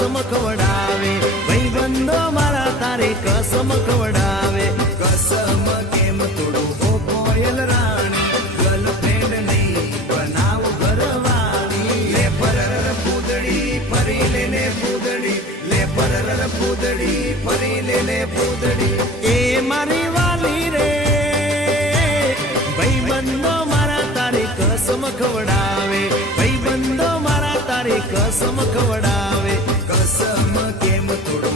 कसम खवडावे भाईबंधो मारा तारी कसम खवडावे कसम केम तोडू हो कोयल राणी गर्लफ्रेंड नहीं बनाव घरवाली ले परर पूदड़ी फरी लेने पूदड़ी ले परर पूदड़ी फरी लेने पूदड़ी ए मारी वाली रे भाईबंधो मारा तारी कसम खवडावे भाईबंधो मारा तारी कसम खवडावे कसम केम तोडू